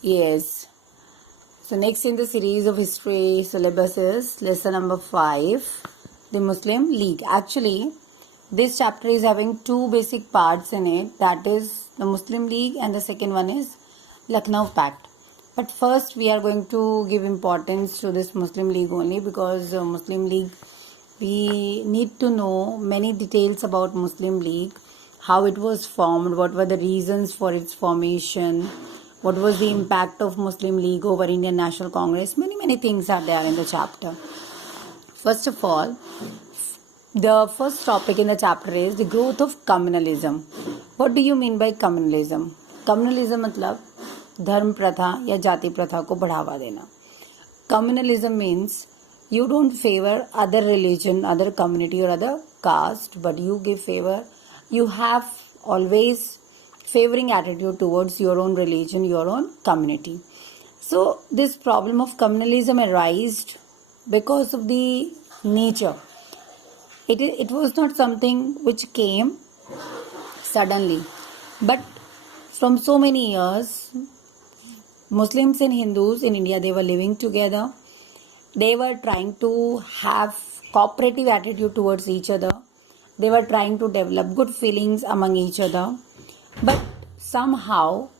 Yes. So next in the series of history syllabus is lesson number 5, the Muslim League. Actually, this chapter is having two basic parts in it, that is the Muslim League and the second one is Lucknow Pact. But first we are going to give importance to this Muslim League only because Muslim League, we need to know many details about Muslim League, how it was formed, what were the reasons for its formation, what was the impact of Muslim League over Indian National Congress. Many things are there in the chapter. First of all, the first topic in the chapter is the growth of communalism. What do you mean by communalism? Communalism मतलब धर्म प्रथा या जाति प्रथा को बढ़ावा देना. Communalism means you don't favor other religion, other community or other caste, but you give favor. You have always favoring attitude towards your own religion, your own community. So this problem of communalism arose because of the nature. It was not something which came suddenly, but from so many years, Muslims and Hindus in India, they were living together. They were trying to have cooperative attitude towards each other. They were trying to develop good feelings among each other. But somehow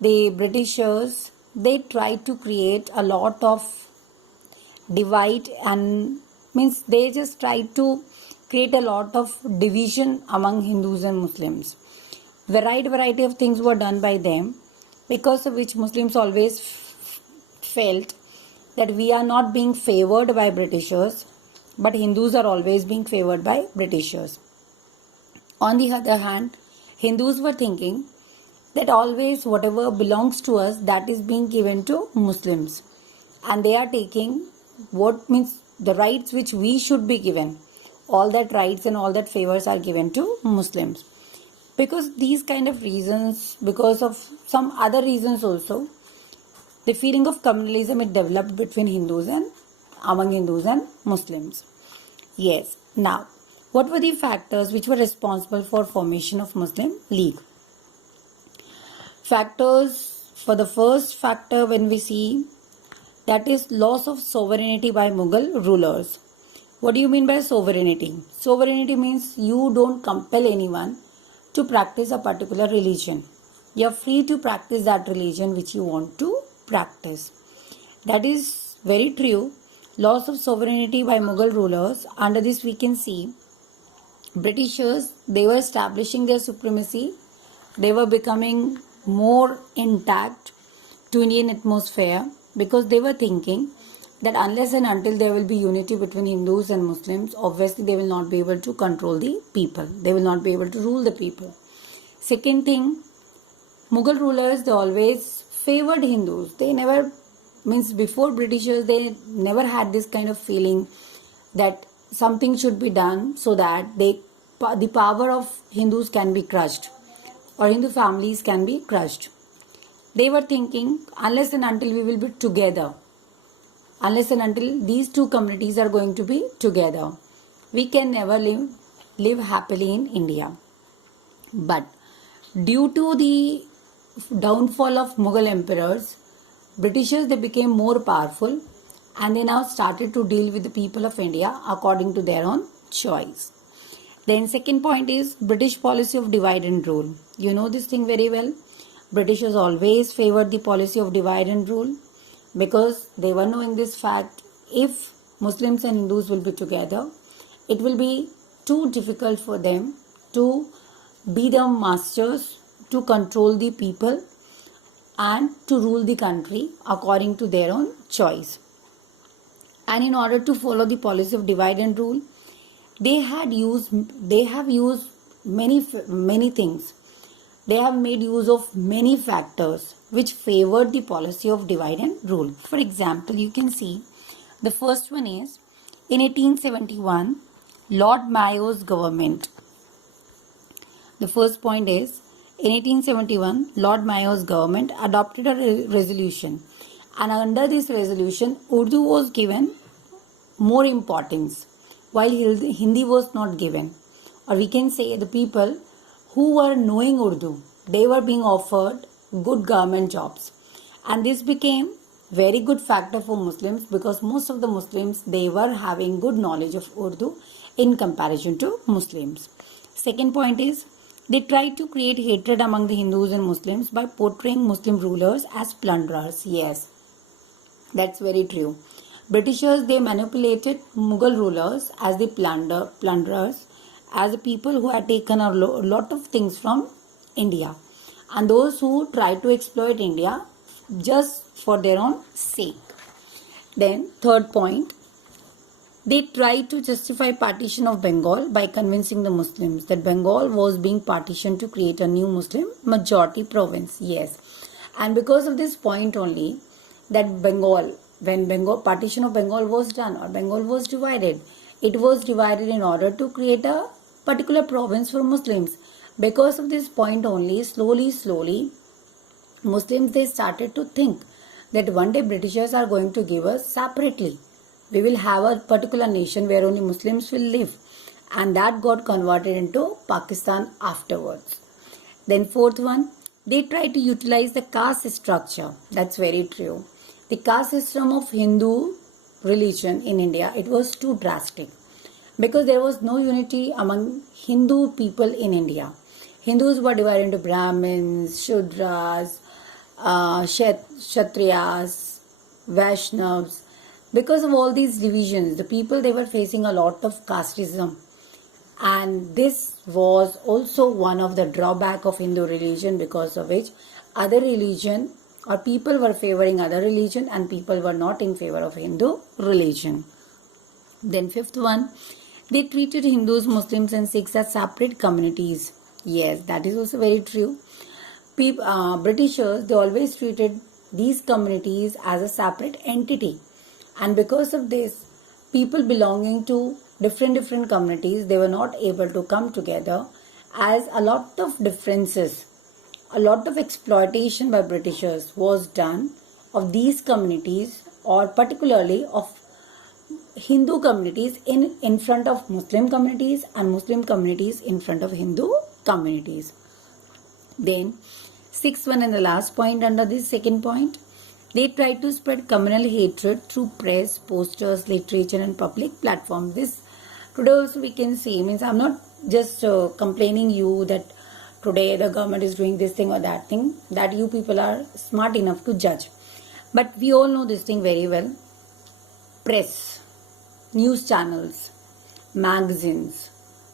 the Britishers, they tried to create a lot of divide and means they just tried to create a lot of division among Hindus and Muslims. Variety of things were done by them, because of which Muslims always felt that we are not being favored by Britishers, but Hindus are always being favored by Britishers. On the other hand, Hindus were thinking that always whatever belongs to us, that is being given to Muslims, and they are taking what means the rights which we should be given. All that rights and all that favors are given to Muslims. Because these kind of reasons, because of some other reasons also, the feeling of communalism it developed between Hindus and among Hindus and Muslims. Yes. Now, what were the factors which were responsible for formation of Muslim League? Factors, for the first factor when we see, that is loss of sovereignty by Mughal rulers. What do you mean by sovereignty? Sovereignty means you don't compel anyone to practice a particular religion. You are free to practice that religion which you want to practice. That is very true. Loss of sovereignty by Mughal rulers. Under this we can see Britishers, they were establishing their supremacy. They were becoming more intact to Indian atmosphere because they were thinking that unless and until there will be unity between Hindus and Muslims, obviously they will not be able to control the people. They will not be able to rule the people. Second thing, Mughal rulers, they always favored Hindus. They never, means before Britishers, they never had this kind of feeling that something should be done so that the power of Hindus can be crushed or Hindu families can be crushed. They were thinking unless and until we will be together, unless and until these two communities are going to be together, we can never live happily in India. But due to the downfall of Mughal emperors, Britishers, they became more powerful and they now started to deal with the people of India according to their own choice. Then second point is British policy of divide and rule. You know this thing very well. Britishers always favored the policy of divide and rule because they were knowing this fact, if Muslims and Hindus will be together, it will be too difficult for them to be the masters, to control the people and to rule the country according to their own choice. And in order to follow the policy of divide and rule, they have used many things. They have made use of many factors which favored the policy of divide and rule. For example, you can see the first one is in 1871, Lord Mayo's government. The first point is in 1871, Lord Mayo's government adopted a resolution, and under this resolution, Urdu was given more importance, while Hindi was not given. Or we can say the people who were knowing Urdu, they were being offered good government jobs. And this became very good factor for Muslims because most of the Muslims, they were having good knowledge of Urdu in comparison to Muslims. Second point is they tried to create hatred among the Hindus and Muslims by portraying Muslim rulers as plunderers. Yes, that's very true. Britishers, they manipulated Mughal rulers as the plunderers, as the people who had taken a lot of things from India, and those who tried to exploit India just for their own sake. Then third point, they tried to justify partition of Bengal by convincing the Muslims that Bengal was being partitioned to create a new Muslim majority province. Yes, and because of this point only, that Bengal, when Bengal partition of Bengal was done or Bengal was divided, it was divided in order to create a particular province for Muslims. Because of this point only, slowly Muslims, they started to think that one day Britishers are going to give us separately. We will have a particular nation where only Muslims will live, and that got converted into Pakistan afterwards. Then fourth one, they tried to utilize the caste structure. That's very true. The caste system of Hindu religion in India, it was too drastic because there was no unity among Hindu people in India. Hindus were divided into Brahmins, Shudras, Kshatriyas, Vaishnavas. Because of all these divisions, the people, they were facing a lot of casteism, and this was also one of the drawback of Hindu religion, because of which other religion or people were favoring other religion and people were not in favor of Hindu religion. Then fifth one, they treated Hindus, Muslims and Sikhs as separate communities. Yes, that is also very true. Britishers, they always treated these communities as a separate entity, and because of this, people belonging to different communities, they were not able to come together, as a lot of differences, a lot of exploitation by Britishers was done of these communities, or particularly of Hindu communities in front of Muslim communities, and Muslim communities in front of Hindu communities. Then sixth one and the last point under this second point, they tried to spread communal hatred through press, posters, literature and public platforms. This today also we can see, means I'm not just complaining you that today the government is doing this thing or that thing, that you people are smart enough to judge. But we all know this thing very well. Press, news channels, magazines,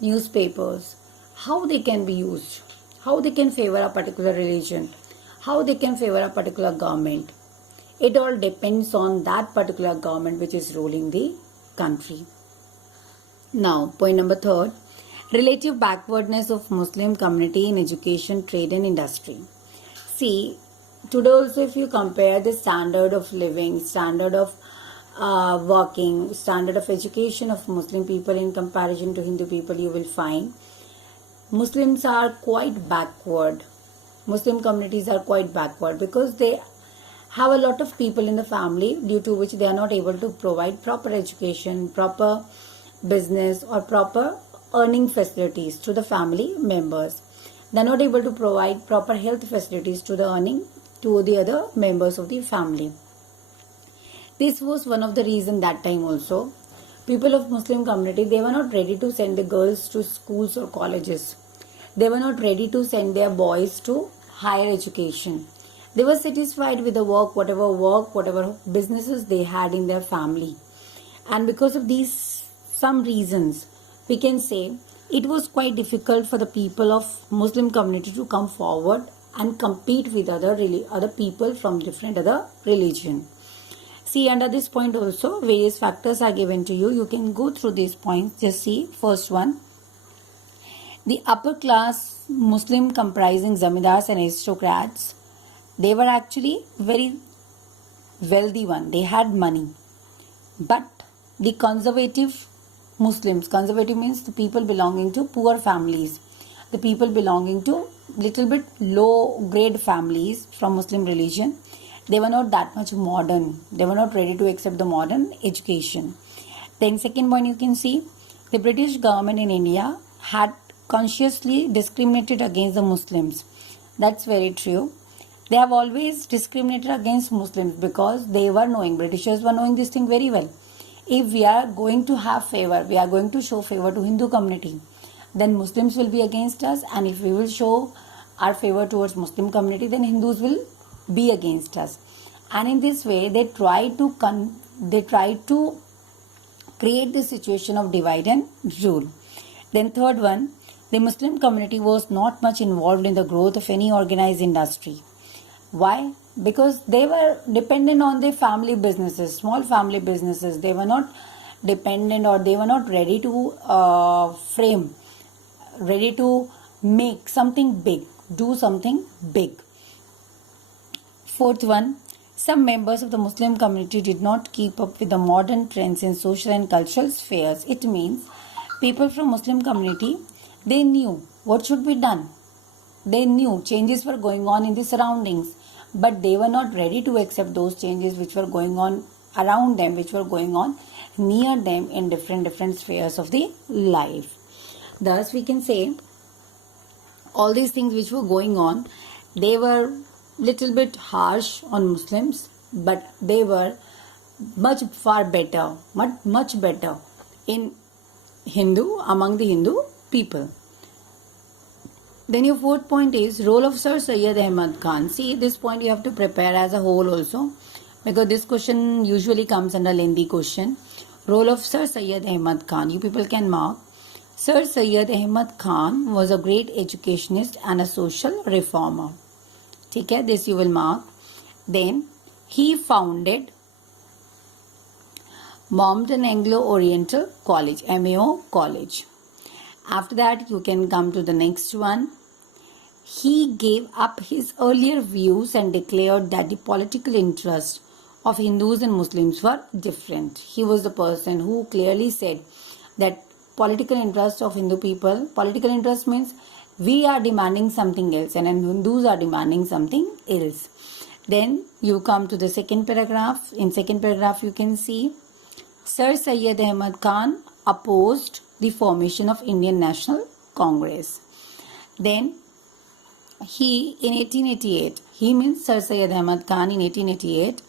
newspapers, how they can be used, how they can favor a particular religion, how they can favor a particular government. It all depends on that particular government which is ruling the country. Now, point number third, relative backwardness of Muslim community in education, trade and industry. See, today also if you compare the standard of living, standard of working, standard of education of Muslim people in comparison to Hindu people, you will find Muslims are quite backward. Muslim communities are quite backward because they have a lot of people in the family, due to which they are not able to provide proper education, proper business or proper earning facilities to the family members. They are not able to provide proper health facilities to the other members of the family. This was one of the reasons that time also. People of Muslim community, they were not ready to send the girls to schools or colleges. They were not ready to send their boys to higher education. They were satisfied with the work, whatever businesses they had in their family. And because of these some reasons, we can say it was quite difficult for the people of Muslim community to come forward and compete with other people from different other religion. See, under this point also, various factors are given to you. You can go through these points. Just see, first one. The upper class Muslim comprising zamindars and aristocrats, they were actually very wealthy one. They had money. But the conservative Muslims, conservative means the people belonging to poor families, the people belonging to little bit low grade families from Muslim religion, they were not that much modern. They were not ready to accept the modern education. Then second point, you can see the British government in India had consciously discriminated against the Muslims. That's very true. They have always discriminated against Muslims because they were knowing, Britishers were knowing this thing very well. If we are going to have favor, we are going to show favor to Hindu community, then Muslims will be against us, and if we will show our favor towards Muslim community, then Hindus will be against us. And in this way, they try to create this situation of divide and rule. Then third one, the Muslim community was not much involved in the growth of any organized industry. Why? Because they were dependent on their family businesses, small family businesses. They were not dependent, or they were not ready to ready to make something big, do something big. Fourth one, some members of the Muslim community did not keep up with the modern trends in social and cultural spheres. It means people from Muslim community, they knew what should be done. They knew changes were going on in the surroundings, but they were not ready to accept those changes which were going on around them, which were going on near them in different spheres of the life. Thus, we can say all these things which were going on, they were little bit harsh on Muslims, but they were much better in among the Hindu people. Then your fourth point is role of Sir Syed Ahmad Khan. See, this point you have to prepare as a whole also, because this question usually comes under lengthy question. Role of Sir Syed Ahmad Khan. You people can mark. Sir Syed Ahmad Khan was a great educationist and a social reformer. Okay, this you will mark. Then he founded Mohammedan Anglo-Oriental College, MAO College. After that, you can come to the next one. He gave up his earlier views and declared that the political interests of Hindus and Muslims were different. He was the person who clearly said that political interests of Hindu people, political interest means we are demanding something else and Hindus are demanding something else. Then you come to the second paragraph. In second paragraph, you can see Sir Syed Ahmad Khan opposed the formation of Indian National Congress. Then he in 1888, he means Sir Syed Ahmad Khan in 1888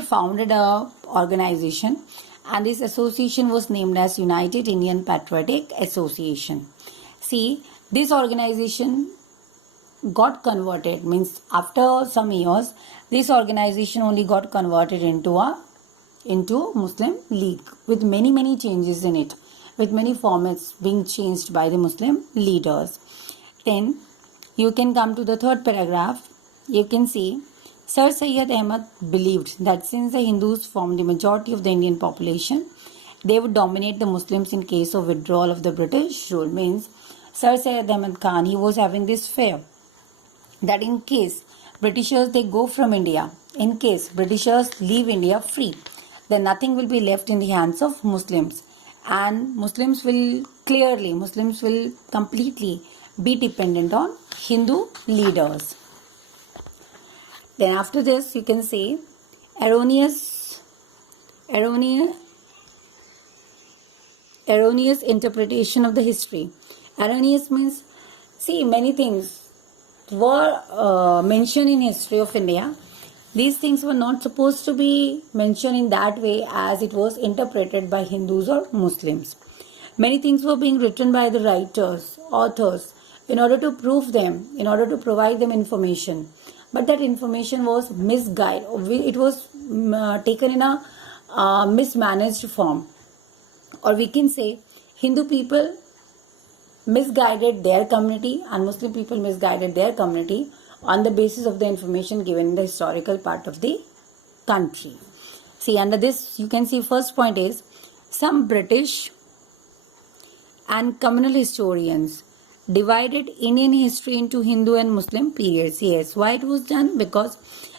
founded a organization, and this association was named as United Indian Patriotic Association. See, this organization got converted, means after some years this organization only got converted into Muslim League, with many changes in it, with many formats being changed by the Muslim leaders. Then you can come to the third paragraph. You can see Sir Syed Ahmad believed that since the Hindus formed the majority of the Indian population, they would dominate the Muslims in case of withdrawal of the British rule. Means Sir Syed Ahmad Khan, he was having this fear that in case Britishers they go from India, in case Britishers leave India free, then nothing will be left in the hands of Muslims, and Muslims will completely be dependent on Hindu leaders. Then after this you can say erroneous interpretation of the history. Erroneous means, see, many things were mentioned in history of India. These things were not supposed to be mentioned in that way as it was interpreted by Hindus or Muslims. Many things were being written by the writers, authors, in order to prove them, in order to provide them information. But that information was misguided. It was taken in a mismanaged form. Or we can say Hindu people misguided their community and Muslim people misguided their community on the basis of the information given in the historical part of the country. See, under this you can see first point is some British and communal historians divided Indian history into Hindu and Muslim periods. Yes, why it was done? Because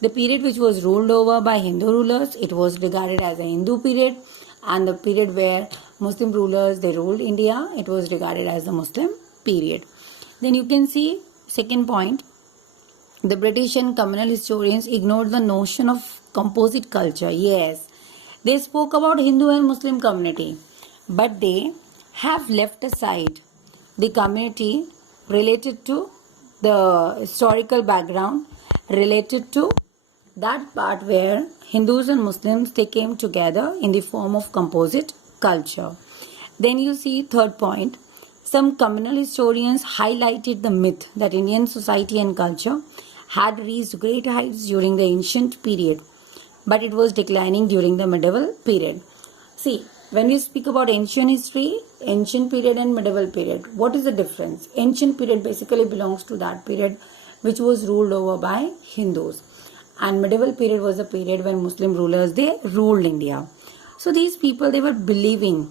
the period which was ruled over by Hindu rulers, it was regarded as a Hindu period, and the period where Muslim rulers they ruled India, it was regarded as the Muslim period. Then you can see second point, the British and communal historians ignored the notion of composite culture. Yes, they spoke about Hindu and Muslim community, but they have left aside the community related to the historical background related to that part where Hindus and Muslims, they came together in the form of composite culture. Then you see third point, some communal historians highlighted the myth that Indian society and culture had reached great heights during the ancient period, but it was declining during the medieval period. See, when we speak about ancient history, ancient period and medieval period, what is the difference? Ancient period basically belongs to that period which was ruled over by Hindus, and medieval period was a period when Muslim rulers, they ruled India. So these people, they were believing,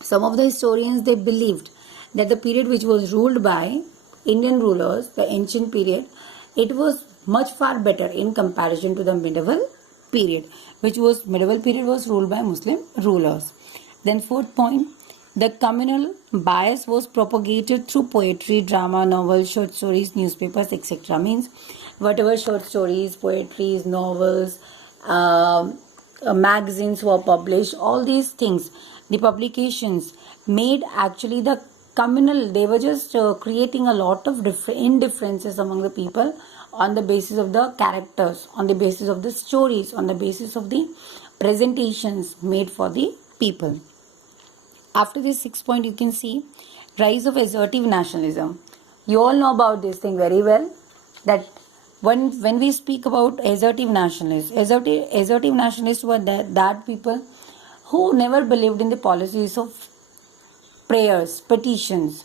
some of the historians, they believed that the period which was ruled by Indian rulers, the ancient period, it was much far better in comparison to the medieval period, medieval period was ruled by Muslim rulers. Then fourth point, the communal bias was propagated through poetry, drama, novels, short stories, newspapers, etc. Means whatever short stories, poetries, novels, magazines were published, all these things, the publications made actually the communal, they were just creating a lot of indifferences among the people on the basis of the characters, on the basis of the stories, on the basis of the presentations made for the people. After this 6th point, you can see rise of assertive nationalism. You all know about this thing very well, that when we speak about assertive nationalists were that people who never believed in the policies of prayers, petitions,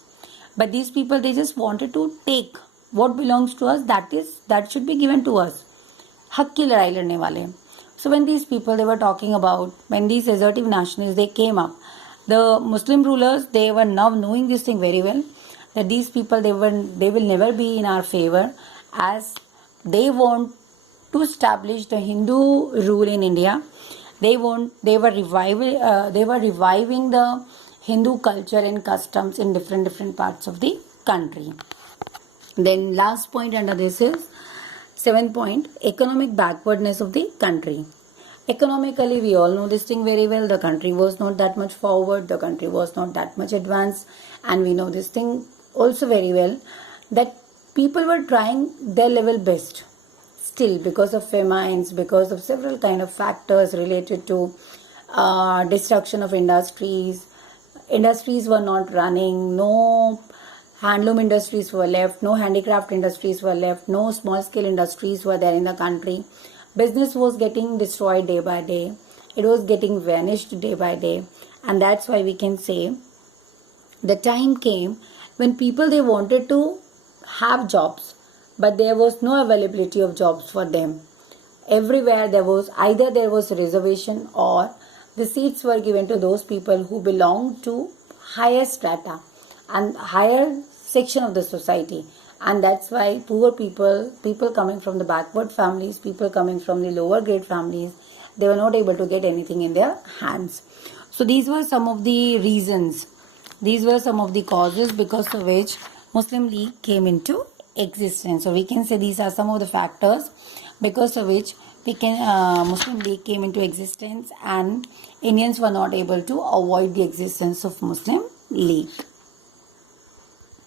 but these people, they just wanted to take what belongs to us, that should be given to us. हक की लड़ाई लड़ने वाले. So when these people, they were talking about, when these assertive nationalists, they came up, the Muslim rulers, they were now knowing this thing very well, that these people, they will never be in our favor, as they want to establish the Hindu rule in India. They were reviving the Hindu culture and customs in different parts of the country. Then last point under this is 7th point, economic backwardness of the country. Economically, we all know this thing very well. The country was not that much forward. The country was not that much advanced. And we know this thing also very well, that people were trying their level best. Still, because of famines, because of several kind of factors related to destruction of industries were not running, no handloom industries were left, no handicraft industries were left, no small scale industries were there in the country. Business was getting destroyed day by day. It was getting vanished day by day. And that's why we can say the time came when people, they wanted to have jobs, but there was no availability of jobs for them. Everywhere there was reservation, or the seats were given to those people who belonged to higher strata and higher section of the society. And that's why poor people coming from the backward families, people coming from the lower grade families, they were not able to get anything in their hands. So these were some of the reasons, these were some of the causes because of which Muslim League came into existence. So we can say these are some of the factors because of which Muslim League came into existence, and Indians were not able to avoid the existence of Muslim League.